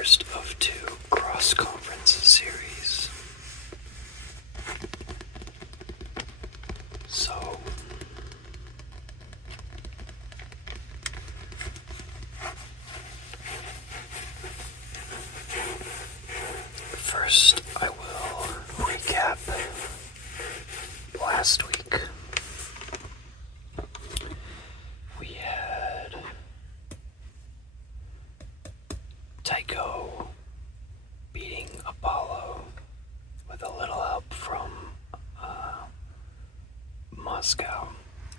first of two cross-conference series. So, first I will recap last week. We had Tycho beating Apollo with a little help from Moscow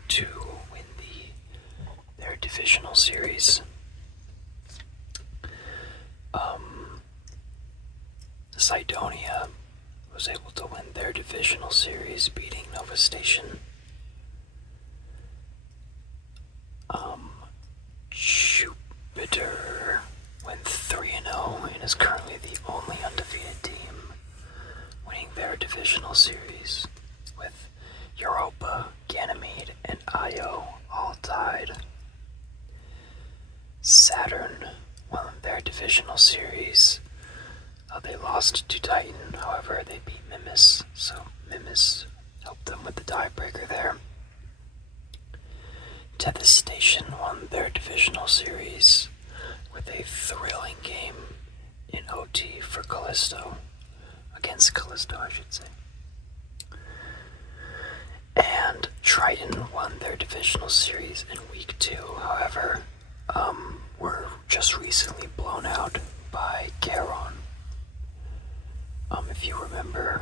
to win their divisional series. Cydonia was able to win their divisional series, beating Nova Station. Jupiter went 3-0 and is currently the only undefeated team, winning their divisional series, with Europa, Ganymede, and Io all tied. Saturn won their divisional series. They lost to Titan, however they beat Mimas, so Mimas helped them with the tiebreaker there. Devastation won their divisional series with a thrilling game in OT for Callisto, against Callisto I should say. And Triton won their divisional series in week 2, however, were just recently blown out by Charon. If you remember,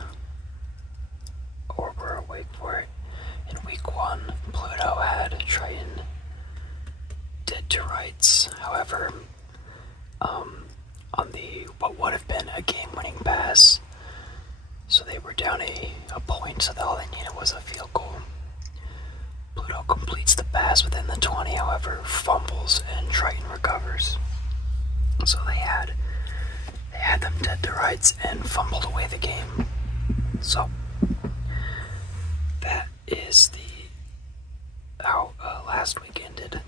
or were awake for it, in week 1, Pluto had Triton dead to rights. However, on what would have been a game-winning pass, so they were down a point, so all they needed was a field goal. Pluto completes the pass within the 20, however, fumbles and Triton recovers. So they had them dead to rights and fumbled away the game. So that is how last week ended.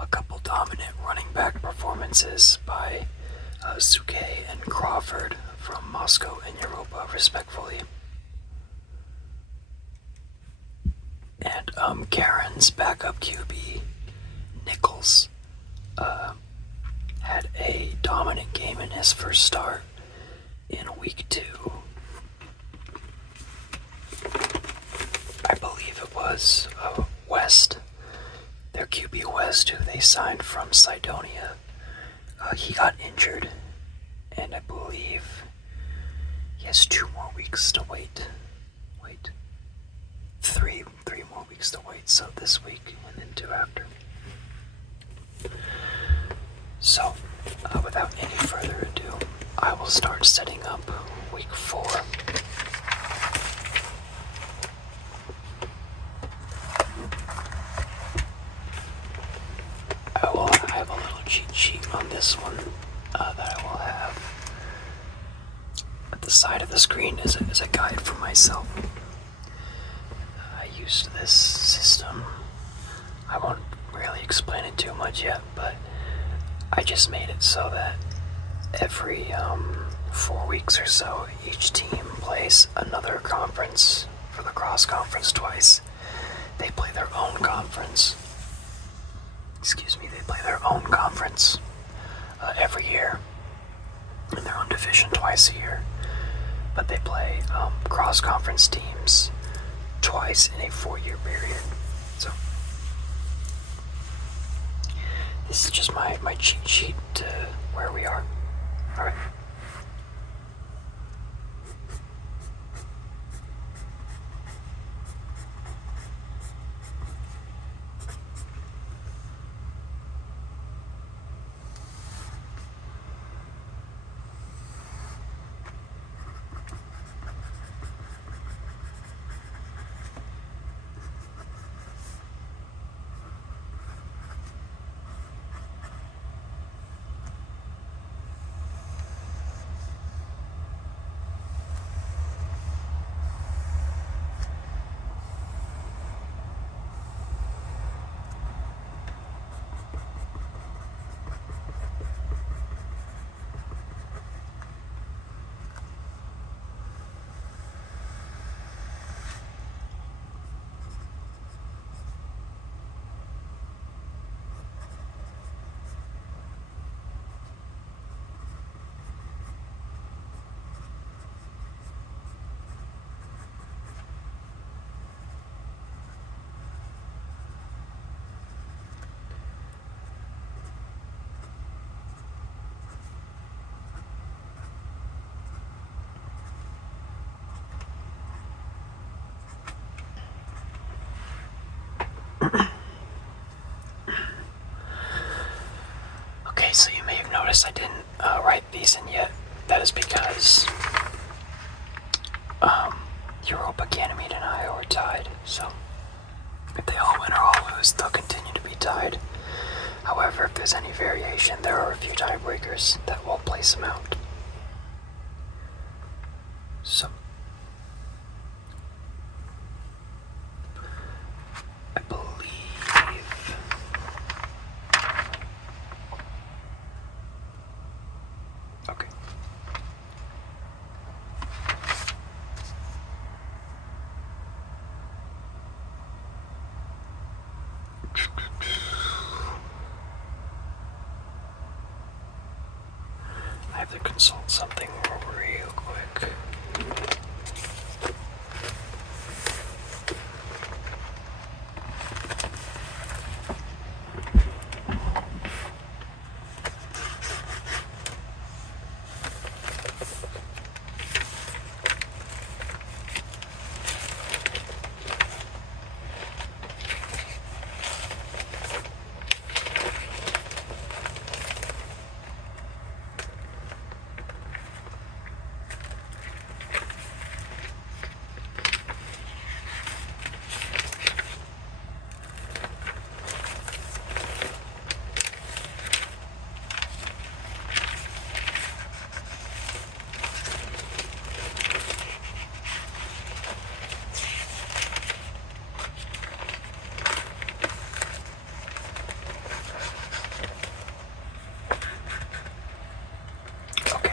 A couple dominant running back performances by Suke and Crawford from Moscow and Europa, respectfully. And Karen's backup QB, Nichols, had a dominant game in his first start in week 2. I believe it was West, their QB West, who they signed from Cydonia. He got injured, and I believe he has 2 more weeks to wait. Three more weeks to wait, so this week and then 2 after. So, without any further ado, I will start setting up week 4. I have a little cheat sheet on this one that I will have at the side of the screen as a guide for myself. I used this system. I won't really explain it too much yet, but I just made it so that every 4 weeks or so, each team plays another conference for the cross-conference twice. They play their own conference. They play their own conference every year, in their own division twice a year. But they play cross-conference teams twice in a 4-year period. So this is just my cheat sheet to where we are. Alright. notice I didn't write these in yet. That is because Europa, Ganymede, and Io are tied. So if they all win or all lose, they'll continue to be tied. However, if there's any variation, there are a few tiebreakers that will place them out. So I believe okay. I have to consult something real quick. Okay.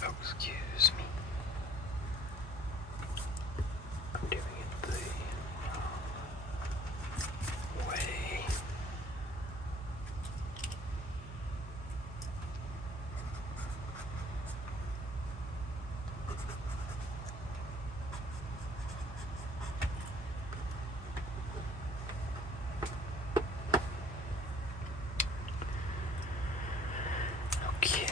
Oh, excuse me. I'm doing it the wrong way. Okay.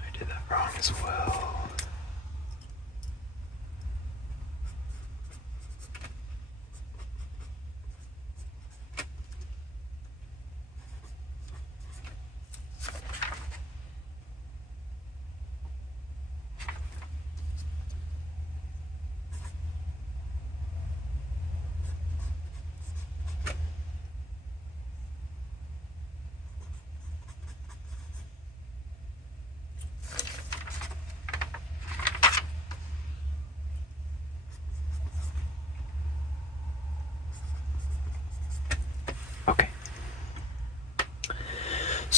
I did that wrong as well.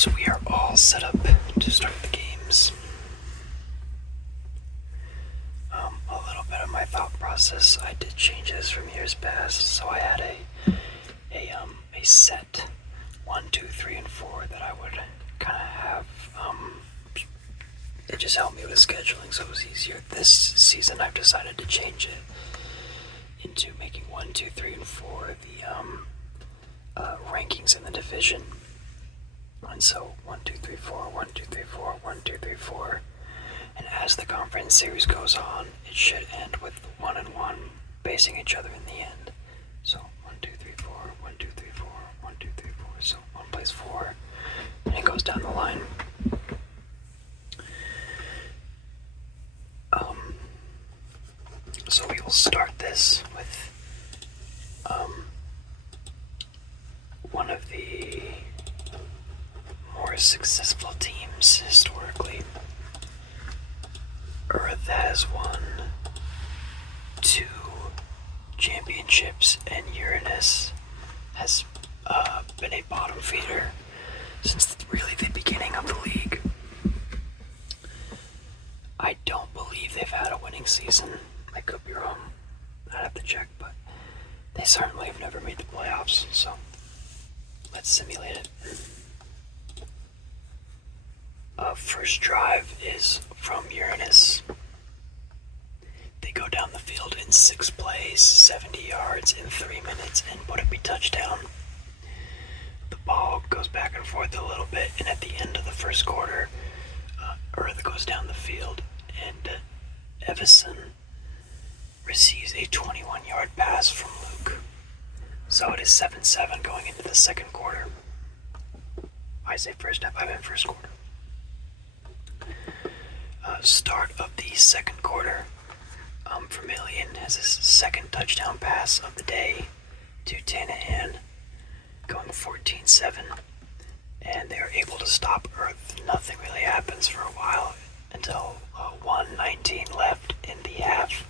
So we are all set up to start the games. A little bit of my thought process. I did changes from years past, so I had a set 1, 2, 3, and 4 that I would kind of have. It just helped me with scheduling, so it was easier. This season, I've decided to change it into making 1, 2, 3, and 4 the rankings in the division. And so 1, 2, 3, 4, 1, 2, 3, 4, 1, 2, 3, 4. And as the conference series goes on, it should end with 1 and 1 facing each other in the end. So 1, 2, 3, 4, 1, 2, 3, 4, 1, 2, 3, 4. So 1 plays 4, and it goes down the line. So we will start this with one of the more successful teams historically. Earth has won 2 championships, and Uranus has been a bottom feeder since really the beginning of the league. I don't believe they've had a winning season. I could be wrong. I'd have to check, but they certainly have never made the playoffs, so let's simulate it. First drive is from Uranus. They go down the field in 6 plays, 70 yards in 3 minutes, and put up a touchdown. The ball goes back and forth a little bit, and at the end of the first quarter, Earth goes down the field, and Evison receives a 21-yard pass from Luke. So it is 7-7 going into the second quarter. I say first half, I meant first quarter. Start of the second quarter, Vermilion has his second touchdown pass of the day to Tanahan, going 14-7, and they are able to stop Earth. Nothing really happens for a while until 1:19 left in the half,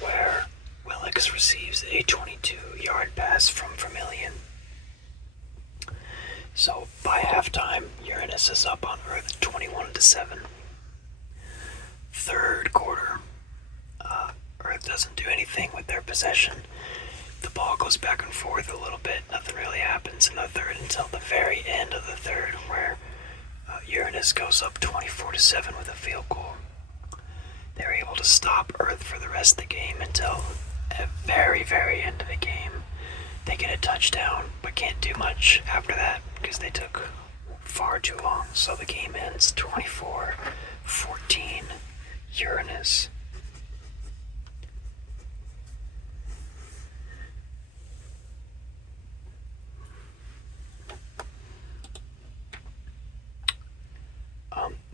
where Willix receives a 22-yard pass from Vermilion. So by halftime, Uranus is up on Earth 21-7. Third quarter, Earth doesn't do anything with their possession. The ball goes back and forth a little bit. Nothing really happens in the third until the very end of the third, where Uranus goes up 24-7 with a field goal. They're able to stop Earth for the rest of the game until at very, very end of the game. They get a touchdown, but can't do much after that because they took far too long. So the game ends 24-14, Uranus.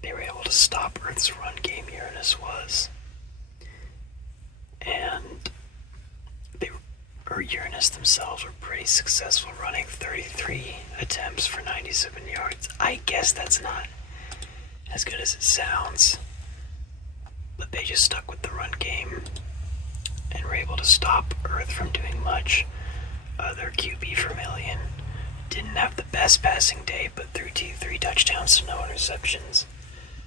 They were able to stop Earth's run game, Uranus was. And Uranus themselves were pretty successful, running 33 attempts for 97 yards. I guess that's not as good as it sounds, but they just stuck with the run game and were able to stop Earth from doing much. Their QB Vermilion didn't have the best passing day, but threw 3 touchdowns to no interceptions.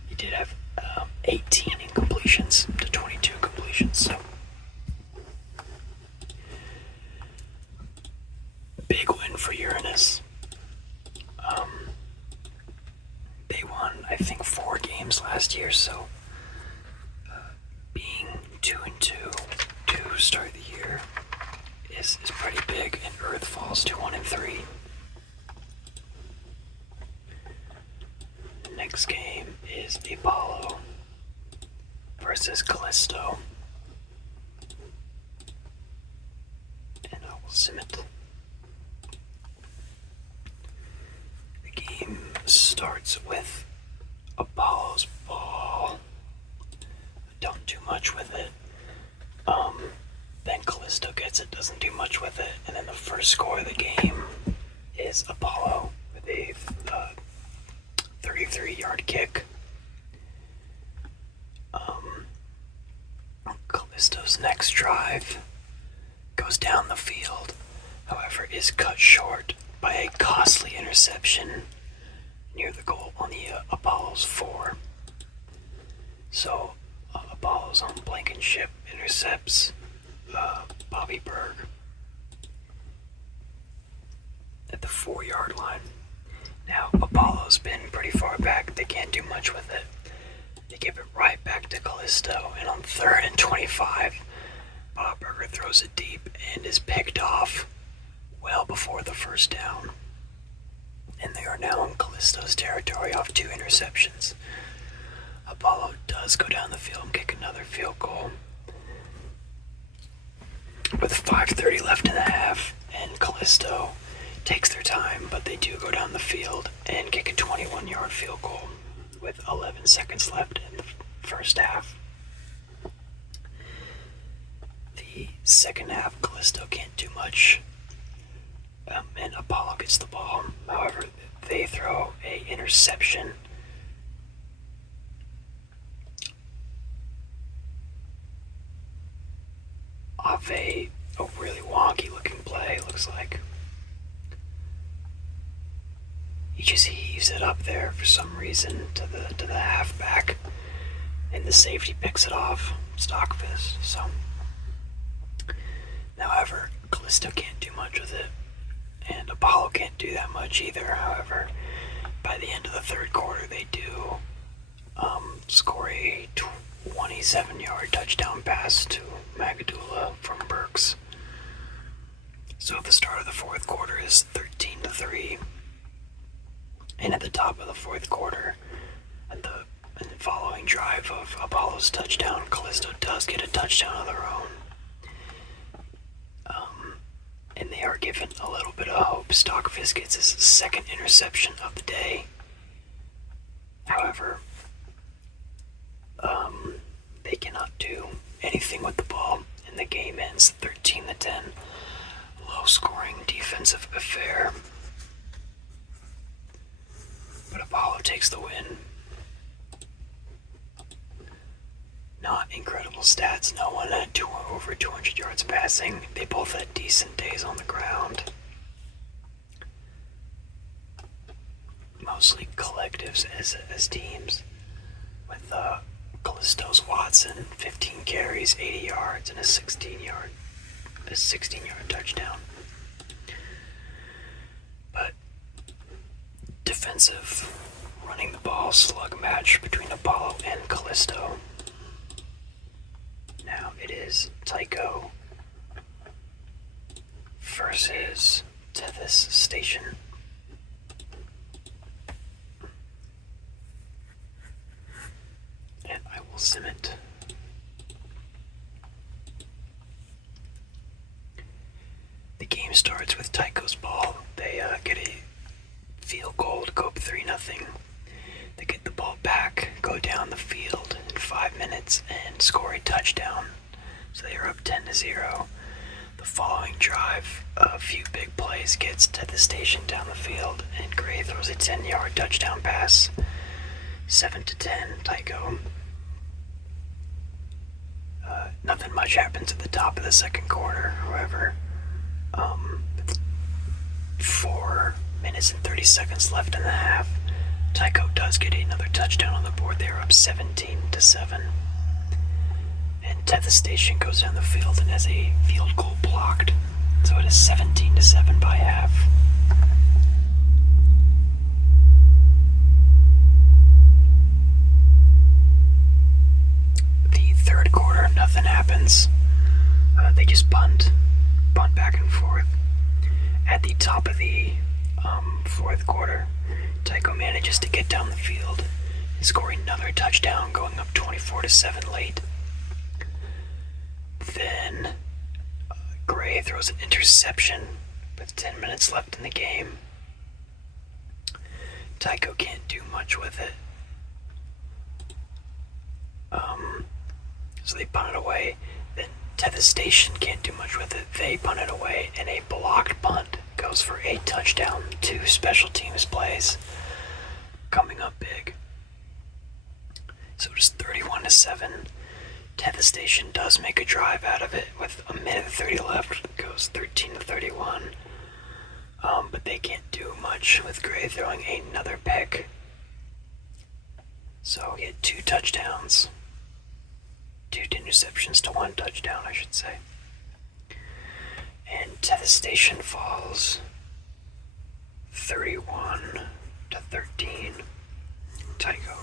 He did have 18 incompletions to 22 completions, so big win for Uranus. They won, I think, 4 games last year, so being 2-2 to start the year is pretty big, and Earth falls to 1-3. Next game is Apollo versus Callisto. And I will sim it. The game starts with Apollo's ball. Don't do much with it. Then Callisto gets it, doesn't do much with it, and then the first score of the game is Apollo with a 33-yard kick. Callisto's next drive goes down the field, however, is cut short by a costly interception near the goal on the Apollo's 4. So Apollo's on Blankenship intercepts Bobby Berg at the 4-yard line. Now, Apollo's been pretty far back. They can't do much with it. They give it right back to Callisto, and on 3rd and 25, Bob Berger throws it deep and is picked off well before the first down. And they are now in Callisto's territory off 2 interceptions. Apollo does go down the field and kick another field goal with 5:30 left in the half, and Callisto takes their time, but they do go down the field and kick a 21-yard field goal with 11 seconds left in the first half. The second half, Callisto can't do much, and Apollo gets the ball. However, they throw a interception off a really wonky looking play, it looks like. He just heaves it up there for some reason to the halfback, and the safety picks it off, Stockfist. So, however, Callisto can't do much with it, and Apollo can't do that much either. However, by the end of the third quarter, they do score a 27-yard touchdown pass to Magadula from Burks. So the start of the fourth quarter is 13-3. And at the top of the fourth quarter, at the following drive of Apollo's touchdown, Callisto does get a touchdown of their own. And they are given a little bit of hope. Stockfist gets his second interception of the day. However, they cannot do anything with the ball, and the game ends 13-10. Low-scoring defensive affair. But Apollo takes the win. Not incredible stats. No one had over 200 yards passing. They both had decent days on the ground. Mostly collectives as teams. With Callisto's Watson, 15 carries, 80 yards, and a 16-yard touchdown. But defensive, running the ball slug match between Apollo and Callisto. Now it is Tycho versus Tethys Station. And I will sim it. The game starts with Tycho's ball. They get a field goal to go up 3-0. They get the ball back, go down the field in 5 minutes, and score a touchdown. So they are up 10-0. The following drive, a few big plays, gets to the station down the field, and Gray throws a 10-yard touchdown pass. 7-10, Tycho. Nothing much happens at the top of the second quarter, however. 4 minutes and 30 seconds left in the half. Tycho does get another touchdown on the board. They are up 17-7. And Tethys Station goes down the field and has a field goal blocked. So it is 17-7 by half. The third quarter, nothing happens. They just punt back and forth. At the top of the fourth quarter, Tycho manages to get down the field and score another touchdown, going up 24-7 late. Then Gray throws an interception with 10 minutes left in the game. Tycho can't do much with it. So they punt it away. Then Tethys Station can't do much with it. They punt it away, and a blocked punt goes for a touchdown. 2 special teams plays coming up big. So it's 31-7. Tethys Station does make a drive out of it with a minute 30 left. It goes 13-31. But they can't do much with Gray throwing another pick. So he had 2 touchdowns. 2 interceptions to 1 touchdown, I should say. And devastation falls 31-13. Tycho.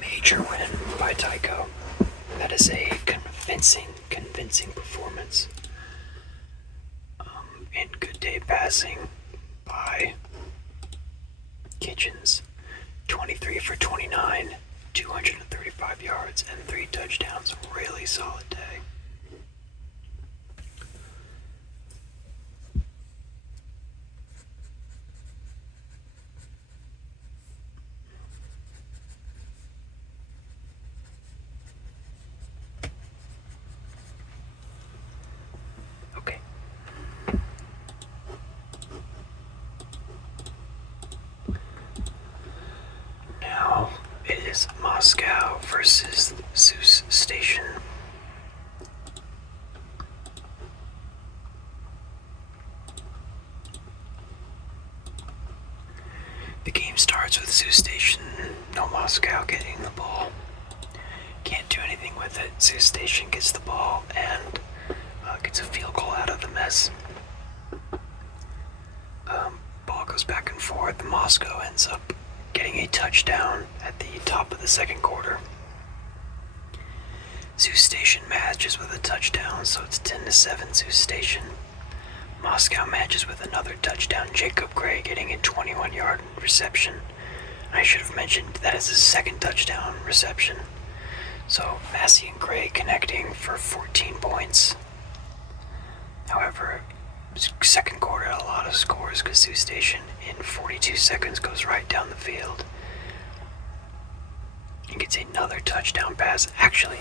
Major win by Tycho. That is a convincing performance. And good day passing by Kitchens. 23 for 29, 235 yards, and 3 touchdowns. Really solid day. Okay. Now it is Moscow versus Zeus Station. The game starts with Zeus Station, no Moscow getting the ball. Can't do anything with it. Zeus Station gets the ball and gets a field goal out of the mess. Ball goes back and forth. Moscow ends up getting a touchdown at the top of the second quarter. Zeus Station matches with a touchdown, so it's 10-7 Zeus Station. Moscow matches with another touchdown, Jacob Gray getting a 21-yard reception. I should have mentioned that is his second touchdown reception. So Massey and Gray connecting for 14 points. However, second quarter, a lot of scores because Zeus Station in 42 seconds goes right down the field and gets another touchdown pass. Actually,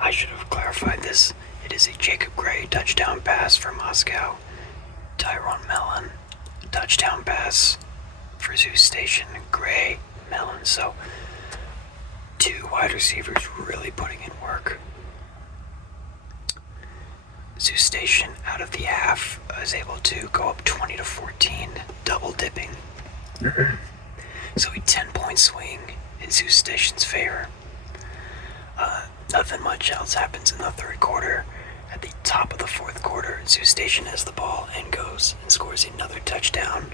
I should have clarified this. It is a Jacob Gray touchdown pass for Moscow. Tyrone Mellon, touchdown pass for Zeus Station. Gray, Mellon. So 2 wide receivers really putting in work. Zeus Station out of the half is able to go up 20-14, double dipping. So a 10-point swing in Zeus Station's favor. Nothing much else happens in the third quarter. At the top of the fourth quarter, Zeus Station has the ball and goes and scores another touchdown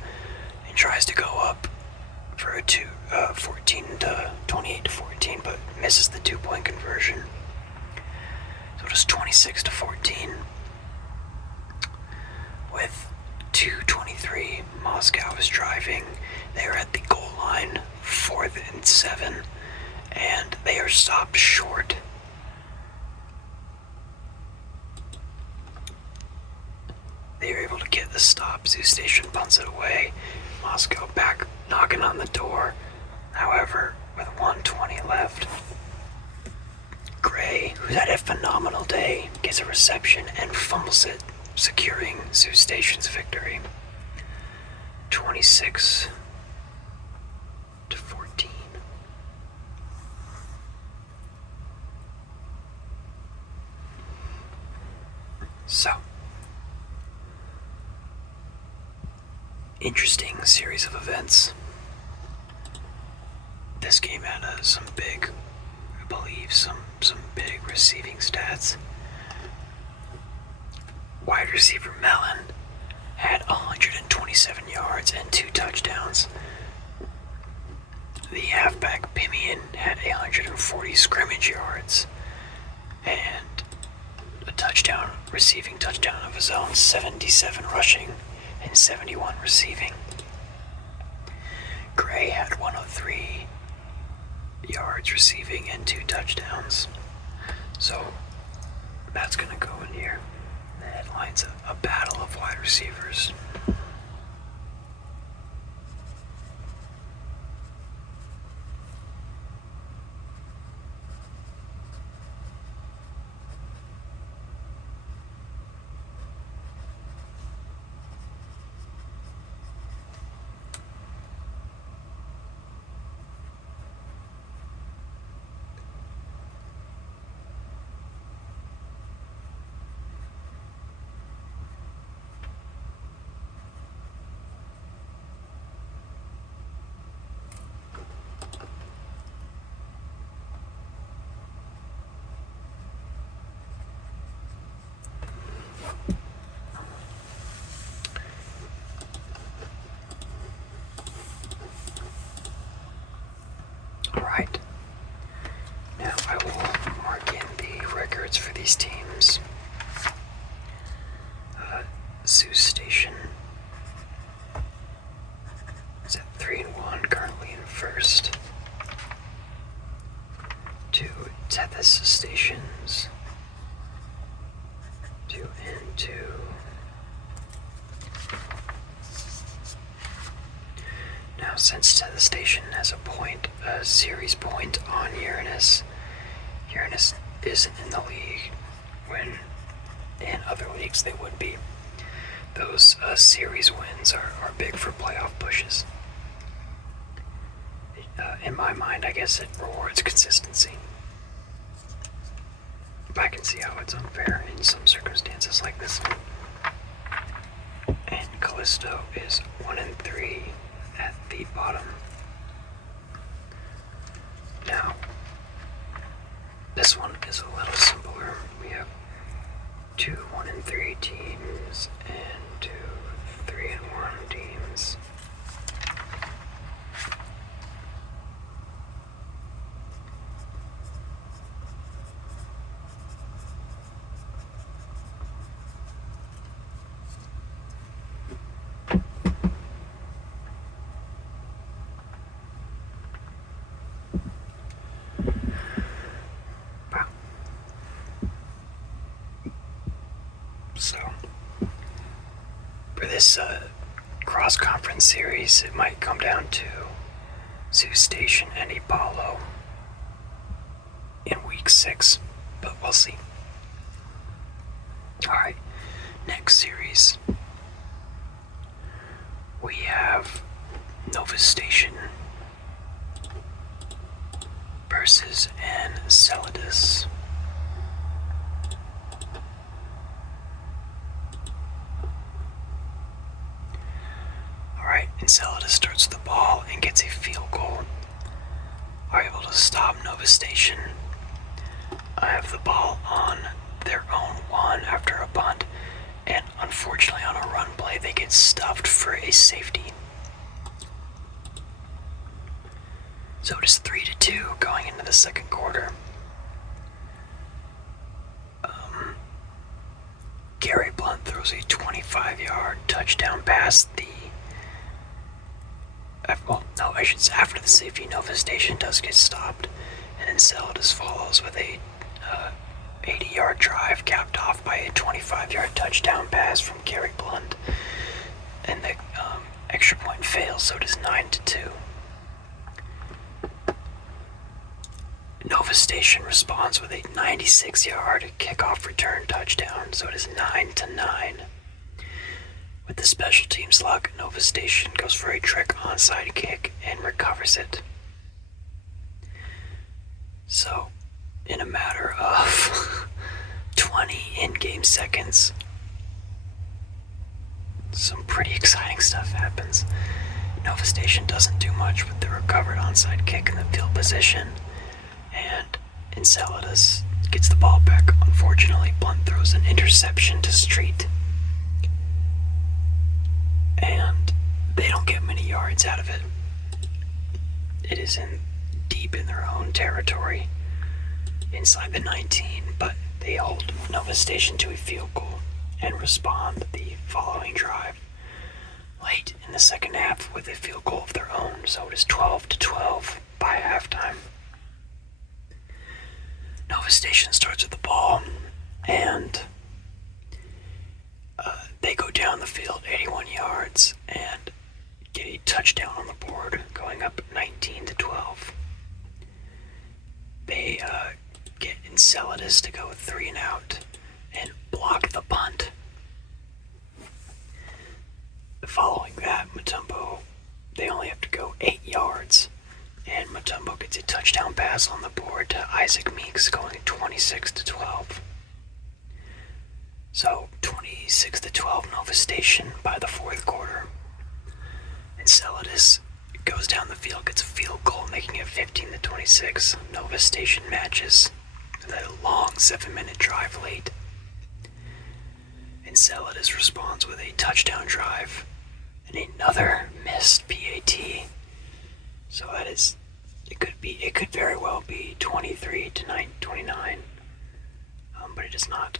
and tries to go up for a 28-14, but misses the 2-point conversion. So it was 26-14. With 2:23, Moscow is driving. They are at the goal line, 4th and 7, and they are stopped short. They are able to get the stop. Zeus Station punts it away. Moscow back knocking on the door. However, with 1:20 left, Gray, who's had a phenomenal day, gets a reception and fumbles it, securing Zeus Station's victory. 26-14. So, interesting series of events. This game had some big, I believe, some big receiving stats. Wide receiver Mellon had 127 yards and 2 touchdowns. The halfback Pimian had 140 scrimmage yards and a receiving touchdown of his own, 77 rushing and 71 receiving. Gray had 103 yards receiving and 2 touchdowns. So that's going to go in here. The headline's a battle of wide receivers. starts for these teams. Sioux Station is at 3-1, currently in first. 2 Tethys stations, 2-2. Now, since Tethys Station has a series point on Uranus isn't in the league when in other leagues they would be. Those series wins are big for playoff pushes. In my mind, I guess it rewards consistency. But I can see how it's unfair in some circumstances like this one. And Callisto is 1-3 at the bottom. Now, this one is a little simpler. We have 2 1-3 teams and 2 3-1 teams. So, for this cross-conference series, it might come down to Sioux Station and Apollo in week 6, but we'll see. Alright, next series. We have Nova Station versus Enceladus. Enceladus starts the ball and gets a field goal. Are able to stop Nova Station. I have the ball on their own 1 after a punt, and unfortunately on a run play they get stuffed for a safety. So it is 3-2 going into the second quarter. Gary Blunt throws a 25-yard touchdown pass. After the safety, Nova Station does get stopped, and Enceladus follows with a 80-yard drive capped off by a 25-yard touchdown pass from Gary Blunt, and the extra point fails, so it is 9-2. Nova Station responds with a 96-yard kickoff return touchdown, so it is 9-9. With the special teams luck, Nova Station goes for a trick onside kick and recovers it. So, in a matter of 20 in-game seconds, some pretty exciting stuff happens. Nova Station doesn't do much with the recovered onside kick in the field position, and Enceladus gets the ball back. Unfortunately, Blunt throws an interception to Street, and they don't get many yards out of it. It is deep in their own territory, inside the 19, but they hold Nova Station to a field goal and respond the following drive late in the second half with a field goal of their own, so it is 12-12 by halftime. Nova Station starts with the ball, and they go down the field 81 yards and get a touchdown on the board, going up 19-12. They get Enceladus to go 3-and-out and block the punt. Following that, Mutombo, they only have to go 8 yards, and Mutombo gets a touchdown pass on the board to Isaac Meeks, going 26-12. So 26-12 Nova Station by the fourth quarter. Enceladus goes down the field, gets a field goal, making it 15-26. Nova Station matches with a long 7-minute drive late. Enceladus responds with a touchdown drive and another missed PAT. So that is, it could very well be 23-29. it is not.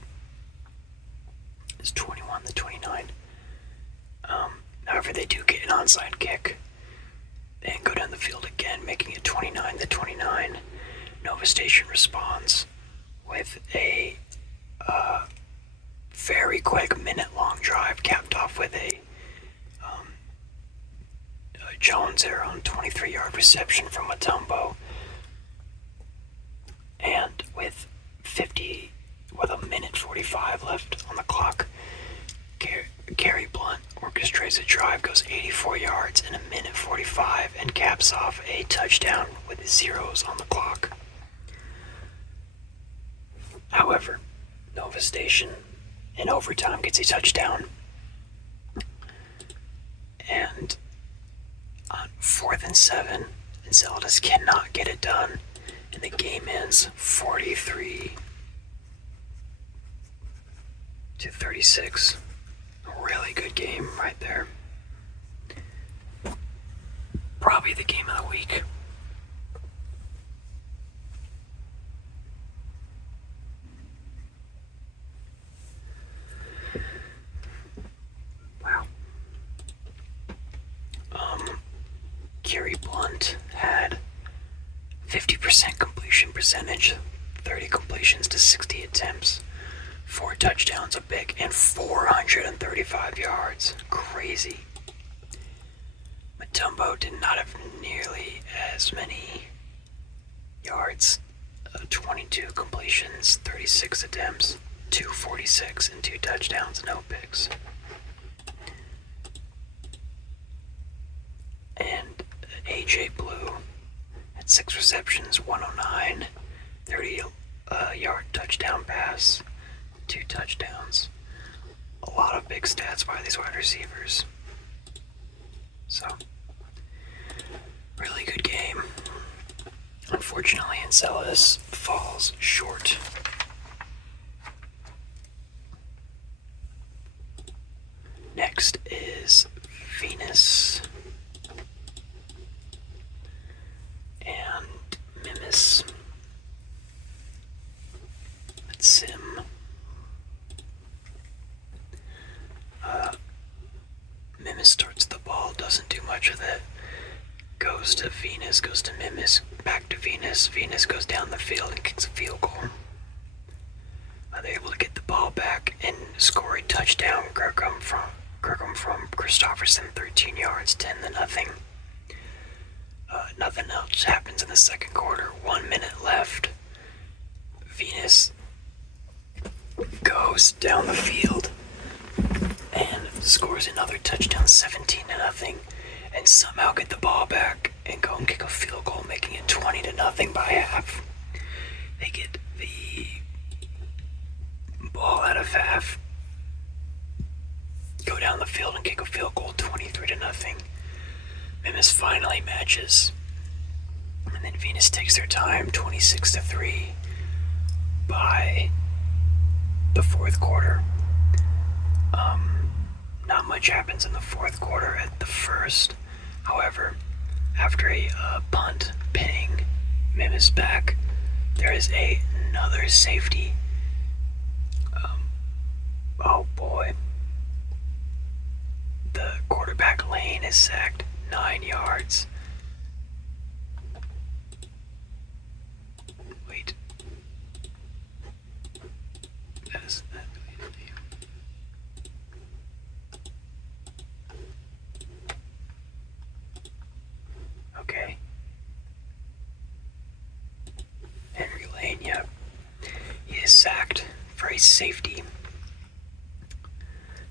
It's 21-29. However, they do get an onside kick and go down the field again, making it 29-29. Nova Station responds with a very quick minute-long drive, capped off with a Jones there on 23-yard reception from Mutombo. And with a minute 45 left on the clock, Gary Blunt orchestrates a drive, goes 84 yards in a minute 45, and caps off a touchdown with zeros on the clock. However, Nova Station in overtime gets a touchdown, and on 4th and 7, Enceladus cannot get it done, and the game ends 43-36. A really good game right there. Probably the game of the week. Wow. Gary Blunt had 50% completion percentage, 30 completions to 60 attempts, 4 touchdowns, a pick, and 435 yards. Crazy. Mutombo did not have nearly as many yards, 22 completions, 36 attempts, 246, and 2 touchdowns, no picks. And AJ Blue had 6 receptions, 109, 30-yard touchdown pass, 2 touchdowns. A lot of big stats by these wide receivers. So, really good game. Unfortunately, Enceladus falls short. Next is Venus and Mimis. Let's sim. Mimis starts the ball, doesn't do much with it. Goes to Venus, goes to Mimis, back to Venus. Venus goes down the field and kicks a field goal. They're able to get the ball back and score a touchdown. Kirkham from Christopherson, 13 yards, 10-0. Nothing else happens in the second quarter. 1 minute left. Venus goes down the field and scores another touchdown, 17-0, and somehow get the ball back and go and kick a field goal, making it 20-0 by half. They get the ball out of half, go down the field and kick a field goal, 23-0. Mimis finally matches, and then Venus takes their time, 26-3 by the fourth quarter. Not much happens in the fourth quarter at the first. However, after a punt pinning Mimis back, there is another safety. Oh boy. The quarterback Lane is sacked 9 yards. Wait. That is not really his name. Okay. Henry Lane, yeah. He is sacked for a safety.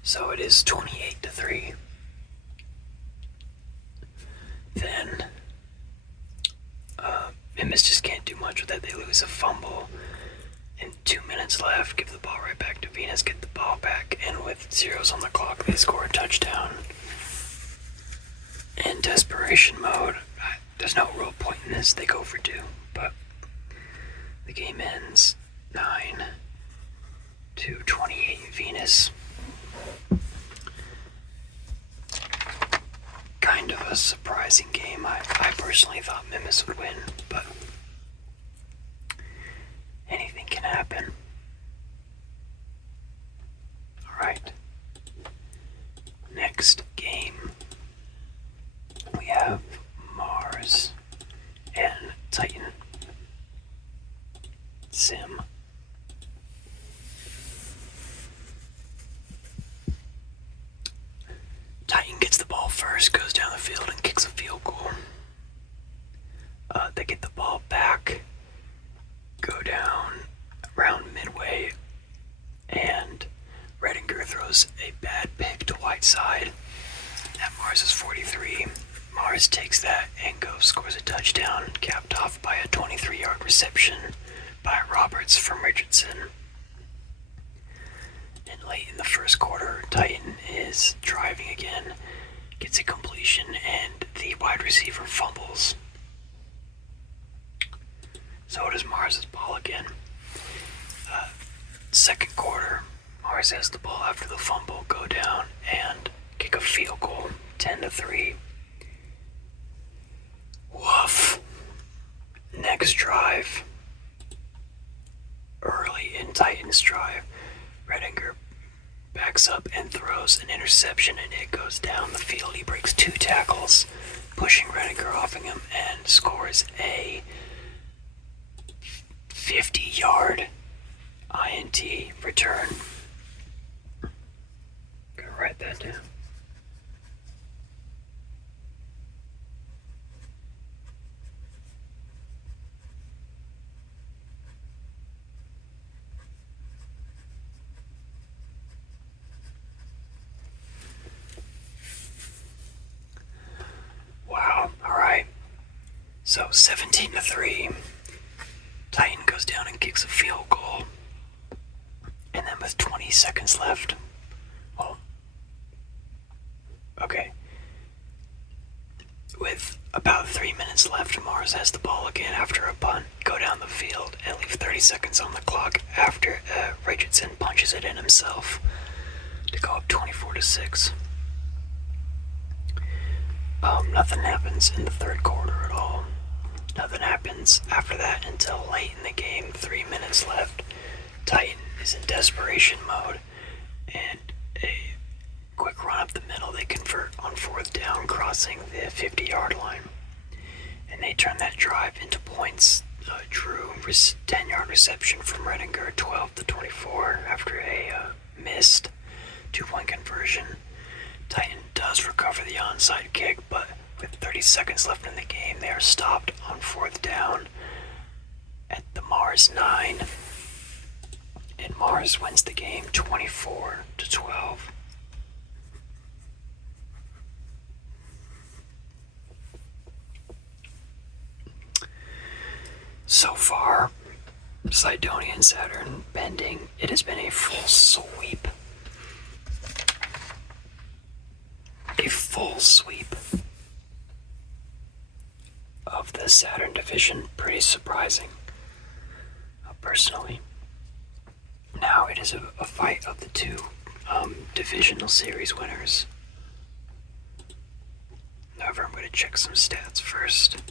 So it is 28-3. Then Mimis just can't do much with it. They lose a fumble. And 2 minutes left, give the ball right back to Venus, get the ball back, and with zeros on the clock, they score a touchdown. In desperation mode, there's no real point in this. They go for 2, but the game ends 9-28 Venus. Kind of a surprising game. I personally thought Mimis would win, but anything can happen. Sim. Titan gets the ball first, goes down the field and kicks a field goal. They get the ball back, go down around midway, and Redinger throws a bad pick to Whiteside at Mars' 43. Mars takes that and scores a touchdown, capped off by a 23-yard reception by Roberts from Richardson. And late in the first quarter, Titan is driving again, gets a completion, and the wide receiver fumbles. So does Mars' ball again. Second quarter, Mars has the ball after the fumble, go down and kick a field goal, 10-3. Woof. Next drive, early in Titans' drive, Redinger backs up and throws an interception, and it goes down the field. He breaks 2 tackles, pushing Redinger off of him, and scores a 50-yard INT return. Gotta write that down. Wow, alright. So 17-3. Titan goes down and kicks a field goal. And then with 20 seconds left, with about 3 minutes left, Mars has the ball again after a punt, go down the field, and leave 30 seconds on the clock after Richardson punches it in himself to go up 24-6. Nothing happens in the third quarter at all. Nothing happens after that until late in the game, 3 minutes left. Titan is in desperation mode, and a quick run up the middle, they convert on 4th down, crossing the 50-yard line. And they turn that drive into points. Drew, 10-yard reception from Redinger, 12-24 after a missed 2-point conversion. Titan does recover the onside kick, but with 30 seconds left in the game, they are stopped on 4th down at the Mars 9. And Mars wins the game 24-12. So far, Cydonia and Saturn bending, it has been a full sweep. A full sweep of the Saturn division. Pretty surprising, personally. Now it is a fight of the 2 divisional series winners. However, I'm going to check some stats first.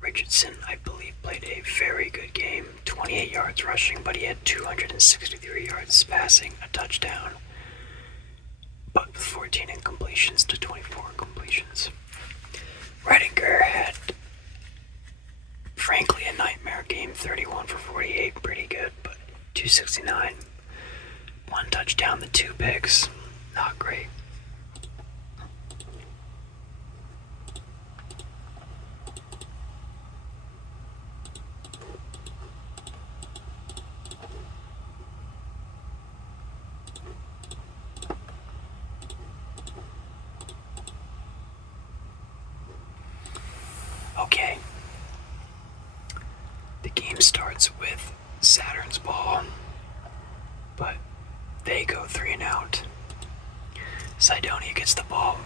Richardson, I believe, played a very good game. 28 yards rushing, but he had 263 yards passing, a touchdown. But with 14 incompletions to 24 completions. Redinger had, frankly, a nightmare game. 31 for 48, pretty good, but 269. 1 touchdown, the 2 picks. Not great. Okay. The game starts with Saturn's ball, but they go 3 and out. Cydonia gets the ball,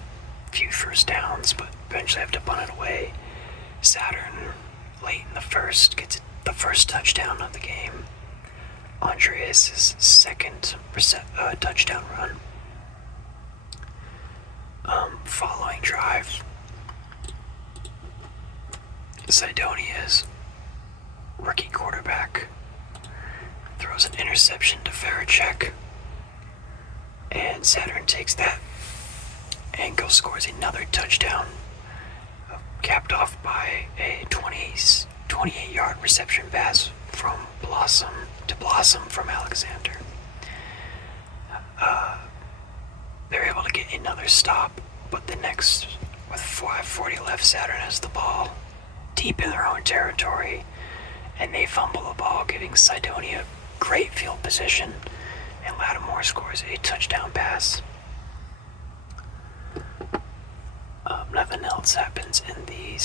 few first downs, but eventually have to punt it away. Saturn, late in the first, gets the first touchdown of the game. Andreas' second touchdown run. Following drive, Cydonia's rookie quarterback throws an interception to Faracek, and Saturn takes that and scores another touchdown, capped off by a 28-yard reception pass from Blunt. Blossom from Alexander. They're able to get another stop, but with 5:40 left, Saturn has the ball deep in their own territory, and they fumble the ball, giving Cydonia great field position, and Lattimore scores a touchdown pass. Nothing else happens in the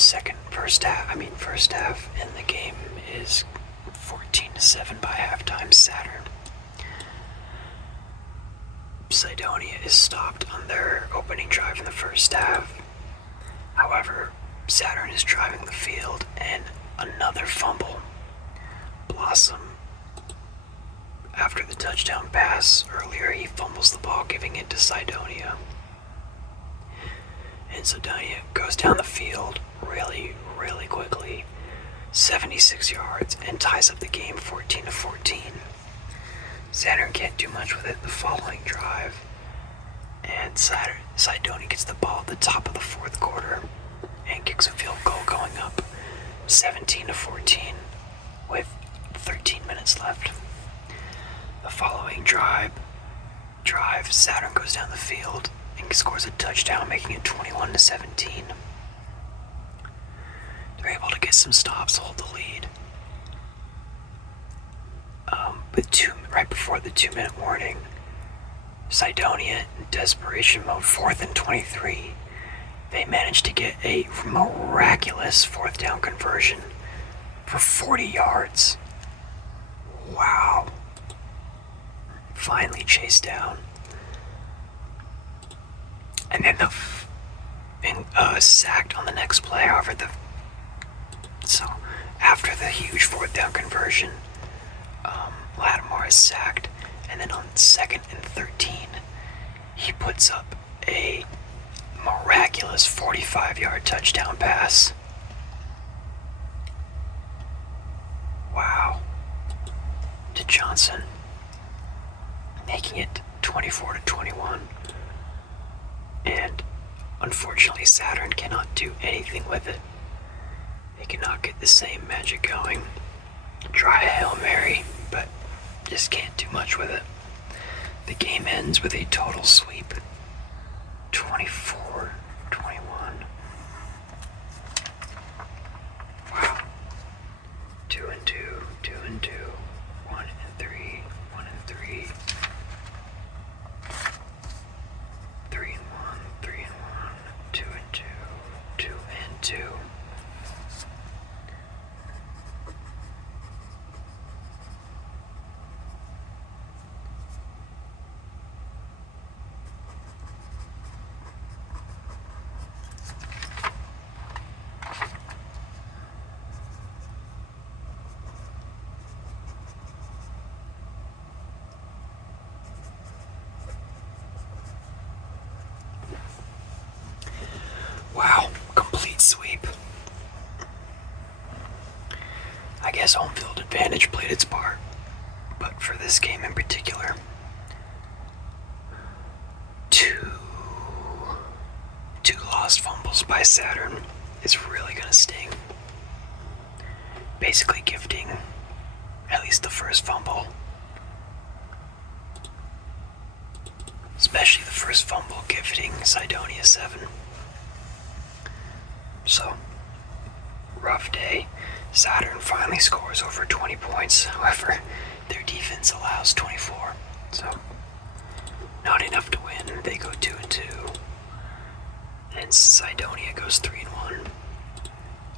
first half, and the game is 14-7 by halftime. Cydonia is stopped on their opening drive in the first half. However, Saturn is driving the field, and another fumble. Blossom, after the touchdown pass earlier, he fumbles the ball, giving it to Cydonia. And Cydonia goes down the field really, really quickly, 76 yards, and ties up the game 14-14. Saturn can't do much with it the following drive, and Cydonia gets the ball at the top of the fourth quarter and kicks a field goal, going up 17-14 with 13 minutes left. The following drive, Saturn goes down the field and scores a touchdown, making it 21-17. They're able to get some stops, hold the lead. Right before the 2-minute warning, Cydonia, in desperation mode, 4th and 23, they managed to get a miraculous 4th down conversion for 40 yards. Wow. Finally chased down. And then sacked on the next play. However, after the huge 4th down conversion, Lattimore is sacked, and then on 2nd and 13, he puts up a miraculous 45-yard touchdown pass. Wow. To Johnson, making it 24-21. And unfortunately, Saturn cannot do anything with it. They cannot get the same magic going. Try a Hail Mary, but just can't do much with it. The game ends with a total sweep, 24-21. Wow. 2-2, 2-2, 1-3, 1-3, 3-1, 3-1, 2-2, 2-2. Wow, complete sweep. I guess home field advantage played its part, but for this game in particular, two lost fumbles by Saturn is really gonna sting. Basically gifting at least the first fumble. Especially the first fumble gifting Cydonia 7. So, rough day. Saturn finally scores over 20 points. However, their defense allows 24. So, not enough to win. They go 2-2. And Cydonia goes 3-1.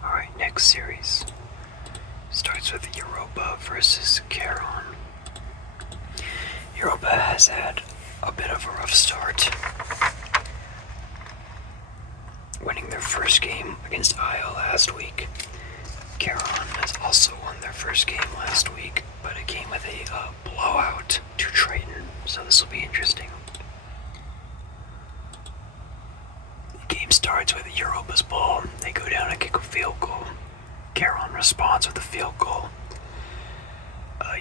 Alright, next series starts with Europa versus Charon. Europa has had a bit of a rough start, winning their first game against Io last week. Charon has also won their first game last week, but it came with a blowout to Triton, so this will be interesting. The game starts with Europa's ball. They go down and kick a field goal. Charon responds with a field goal.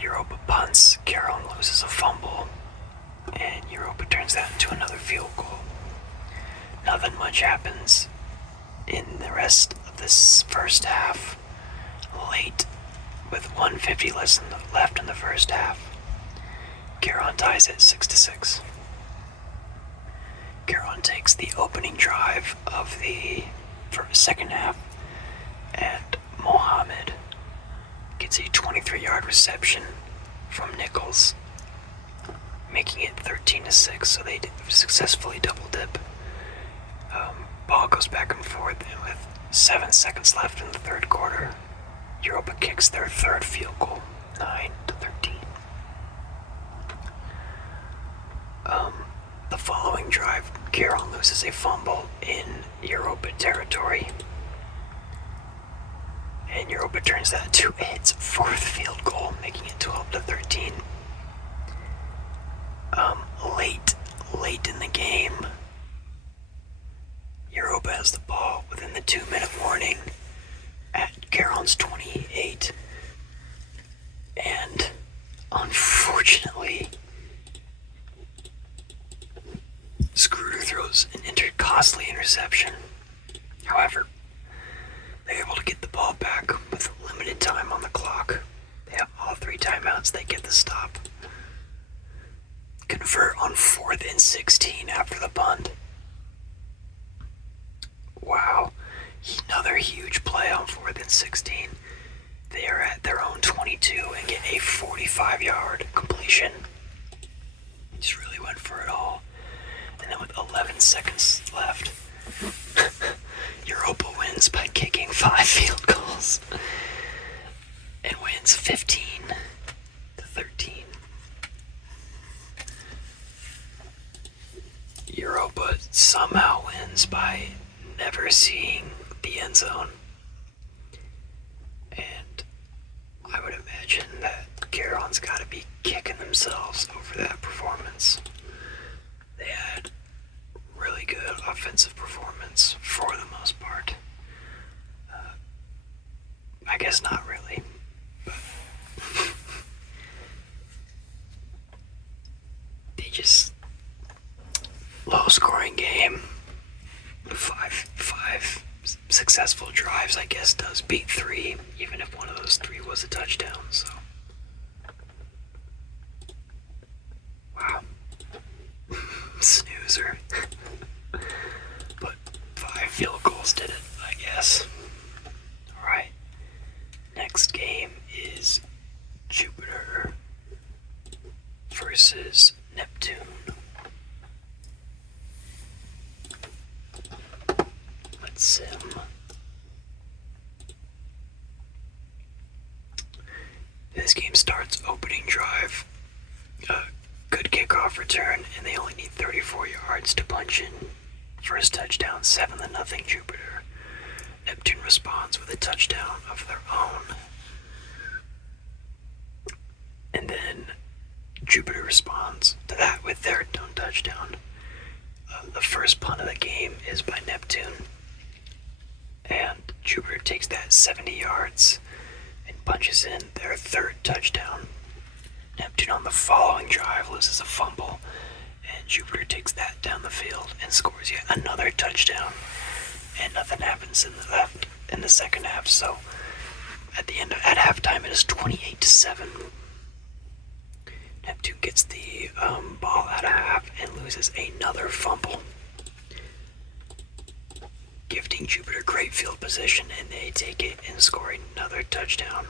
Europa punts, Charon loses a fumble, and Europa turns that into another field goal. Nothing much happens in the rest of this first half. Late with 150 left in the first half. Caron ties it 6-6. Caron takes the opening drive of the second half, and Mohammed gets a 23-yard reception from Nichols, making it 13-6. So they successfully double dip. Ball goes back and forth, and with 7 seconds left in the third quarter, Europa kicks their third field goal, 9-13. The following drive, Caron loses a fumble in Europa territory, and Europa turns that to its fourth field goal, making it 12-13. Late in the game, Europa has the ball within the 2-minute warning at Caron's 28, and unfortunately, Scruder throws an costly interception. However, they're able to get the ball back with limited time on the clock. They have all 3 timeouts. They get the stop. Convert on 4th and 16 after the punt. Wow. Another huge play on 4th and 16. They are at their own 22 and get a 45-yard completion. Just really went for it all. And then with 11 seconds left, Europa wins by kicking 5 field goals and wins 15-13. Europa somehow wins by never seeing the end zone. And I would imagine that Caron's got to be kicking themselves over that performance. They had really good offensive performance for the most part. I guess not really, but they just low-scoring game. Five successful drives, I guess, does beat 3, even if one of those 3 was a touchdown. So, wow. Snoozer. But 5 field goals did it, I guess. Alright. Next game is Jupiter versus Neptune. Let's sim. This game starts opening drive. Good kickoff return, and they only need 34 yards to punch in. First touchdown, 7-0 Jupiter. Neptune responds with a touchdown of their own. And then Jupiter responds to that with their own touchdown. The first punt of the game is by Neptune, and Jupiter takes that 70 yards and punches in their third touchdown. Neptune on the following drive loses a fumble, and Jupiter takes that down the field and scores yet another touchdown. And nothing happens in the second half. So at halftime, it is 28-7. Neptune gets the ball at a half and loses another fumble, gifting Jupiter great field position, and they take it and score another touchdown.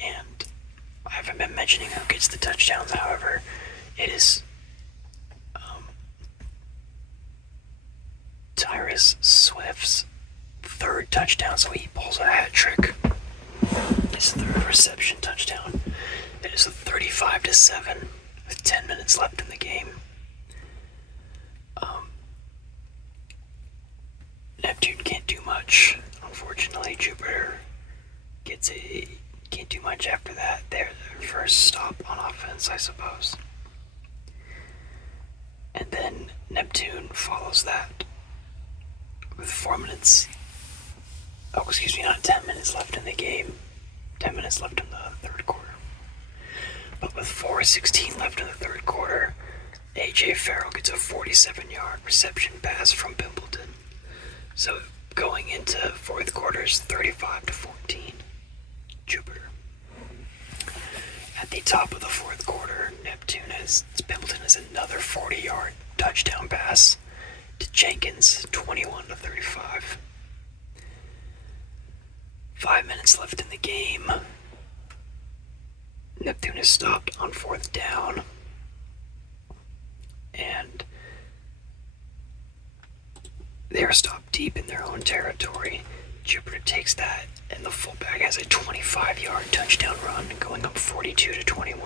And I haven't been mentioning who gets the touchdowns. However, it is Tyrus Swift's third touchdown, so he pulls a hat trick. His third reception touchdown. It is a 35-7 with 10 minutes left in the game. Neptune can't do much. Unfortunately, Jupiter can't do much after that. Their first stop on offense, I suppose. And then Neptune follows that with 4 minutes. Not 10 minutes left in the game. 10 minutes left in the third quarter. But with 4:16 left in the third quarter, A.J. Farrell gets a 47-yard reception pass from Pimpleton. So it going into fourth quarters 35-14. Jupiter. At the top of the fourth quarter, Pimbleton has another 40-yard touchdown pass to Jenkins, 21-35. 5 minutes left in the game. Neptune is stopped on fourth down, and they're stopped deep in their own territory. Jupiter takes that, and the fullback has a 25-yard touchdown run, going up 42-21.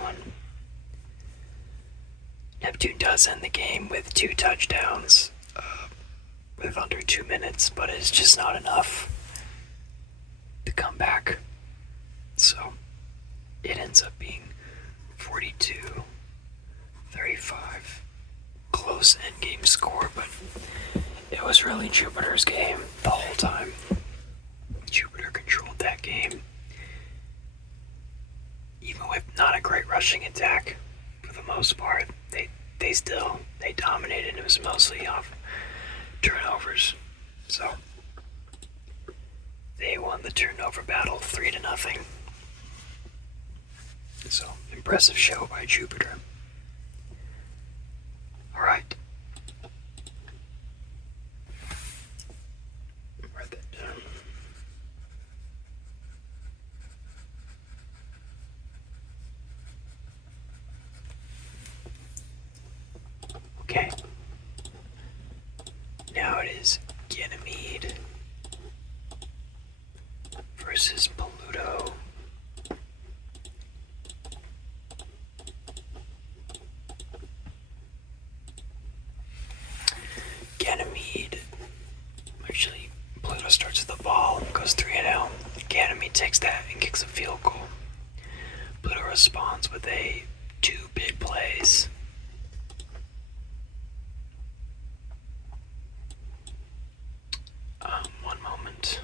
Neptune does end the game with 2 touchdowns with under 2 minutes, but it's just not enough to come back. So it ends up being 42-35. Close endgame score, but it was really Jupiter's game the whole time. Jupiter controlled that game. Even with not a great rushing attack, for the most part, they dominated. It was mostly off turnovers. So they won the turnover battle 3-0. So impressive show by Jupiter. All right. Write that down. Okay. Now it is Ganymede versus Pluto. Ganymede. Actually, Pluto starts with the ball, goes 3-0. Ganymede takes that and kicks a field goal. Pluto responds with 2 big plays. One moment.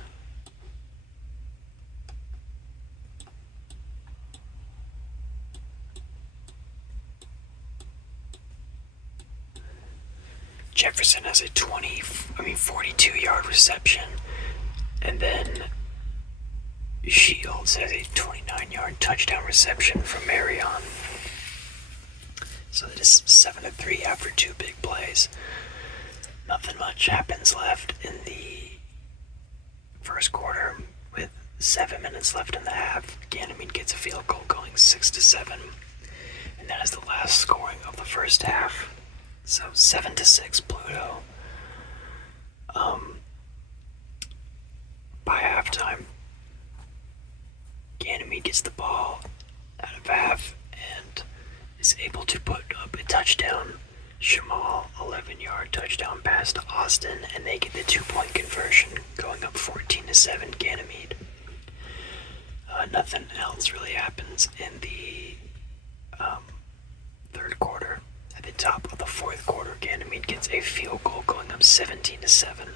Jefferson has a 42-yard reception, and then Shields has a 29-yard touchdown reception from Marion. So it is 7-3 after 2 big plays. Nothing much happens left in the first quarter. With 7 minutes left in the half, Ganymede gets a field goal going 6-7, and that is the last scoring of the first half. So 7-6 Pluto. By halftime, Ganymede gets the ball out of half and is able to put up a touchdown. Shamal, 11-yard touchdown pass to Austin, and they get the 2-point conversion, going up 14-7 Ganymede. Nothing else really happens in the third quarter. At the top of the fourth quarter, Ganymede gets a field goal, going up 17-7.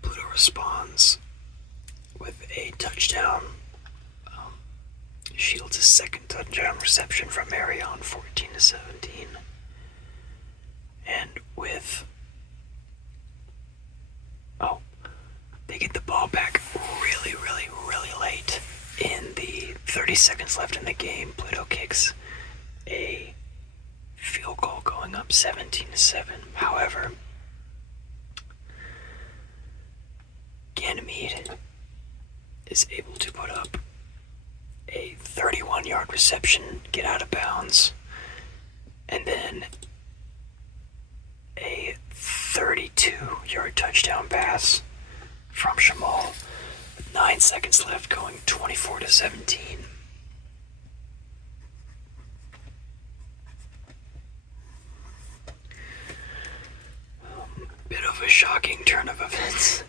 Pluto responds with a touchdown. Shields' second touchdown reception from Marion, 14-17. And they get the ball back really late. In the 30 seconds left in the game, Pluto kicks a field goal going up 17-7. However, Ganymede is able to put up a 31-yard reception, get out of bounds, and then a 32-yard touchdown pass from Shamal with 9 seconds left, going 24-17. Bit of a shocking turn of events.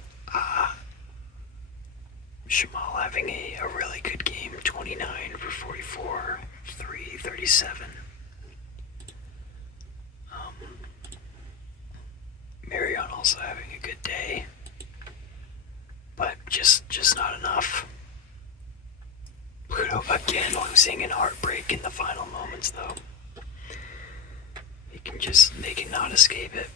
Shamal having a really good game, 29 for 44, 337. Marion also having a good day, but just not enough. Pluto again losing in heartbreak in the final moments, though. They cannot escape it.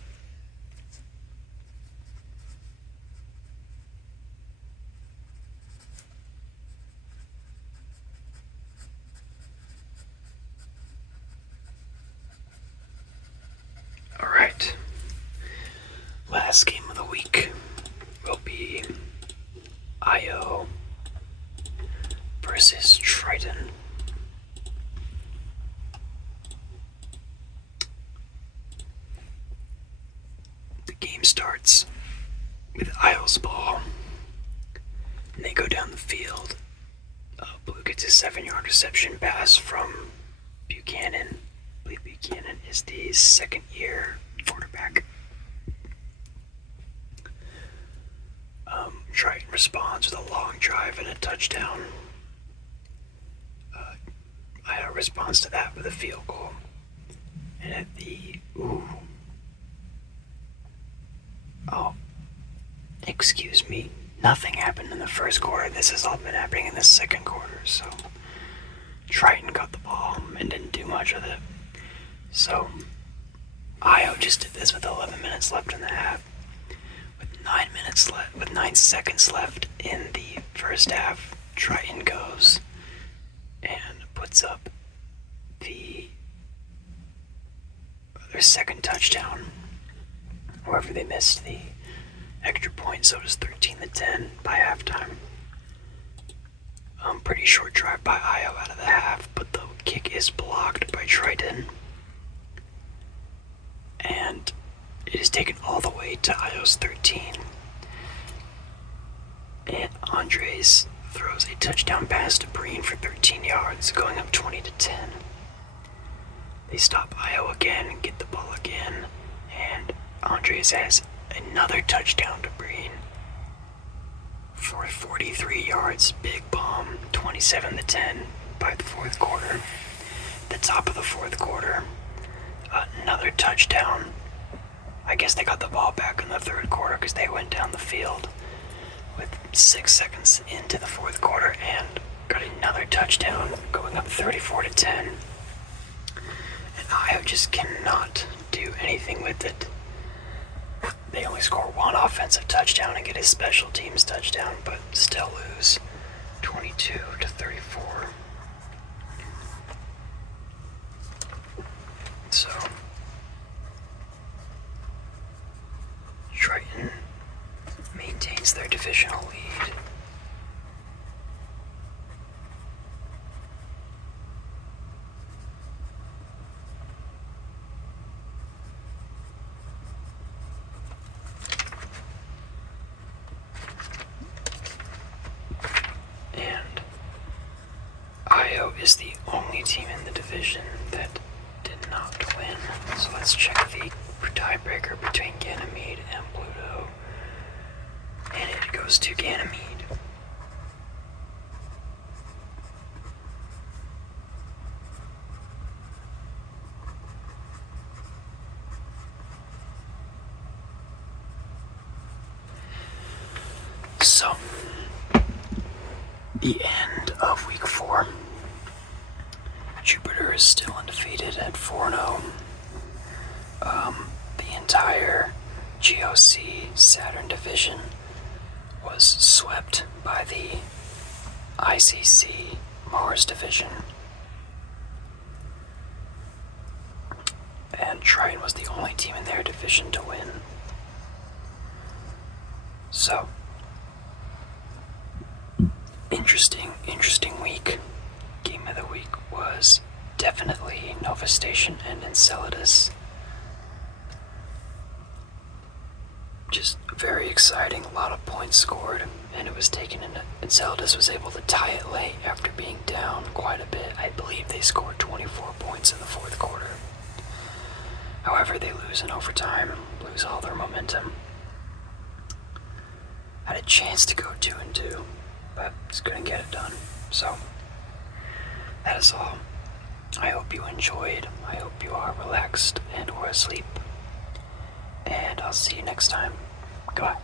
versus Triton. The game starts with Isles ball, and they go down the field. Blue gets a 7-yard reception pass from Buchanan. I believe Buchanan is the second-year quarterback. Triton responds with a long drive and a touchdown. Iowa responds to that with a field goal. And at the excuse me, nothing happened in the first quarter. This has all been happening in the second quarter. So Triton got the ball and didn't do much with it. So Iowa just did this with 11 minutes left in the half. With 9 seconds left in the first half, Triton goes and puts up their second touchdown. However, they missed the extra point, so it was 13-10 by halftime. Pretty short drive by Iowa out of the half, but the kick is blocked by Triton. And it is taken all the way to Iowa's 13. And Andres throws a touchdown pass to Breen for 13 yards, going up 20-10. They stop Iowa again and get the ball again, and Andres has another touchdown to Breen for 43 yards. Big bomb, 27-10 by the fourth quarter. The top of the fourth quarter, another touchdown. I guess they got the ball back in the third quarter because they went down the field with 6 seconds into the fourth quarter and got another touchdown, going up 34-10. And Iowa just cannot do anything with it. They only score one offensive touchdown and get a special teams touchdown, but still lose 22-34. So Triton maintains their divisional lead. And Io is the only team in the division that did not win. So let's check the tiebreaker between Ganymede and Pluto. And it goes to Ganymede. So, the end of week 4. Jupiter is still undefeated at 4-0. The entire GOC Saturn division was swept by the ICC Mars division. And Triton was the only team in their division to win. So, interesting week. Game of the week was definitely Nova Station and Enceladus. Just very exciting, a lot of points scored, and it was taken in. Enceladus was able to tie it late after being down quite a bit. I believe they scored 24 points in the fourth quarter. However, they lose in overtime, lose all their momentum. Had a chance to go 2-2, but just couldn't get it done. So, that is all. I hope you enjoyed. I hope you are relaxed and or asleep. And I'll see you next time. Goodbye.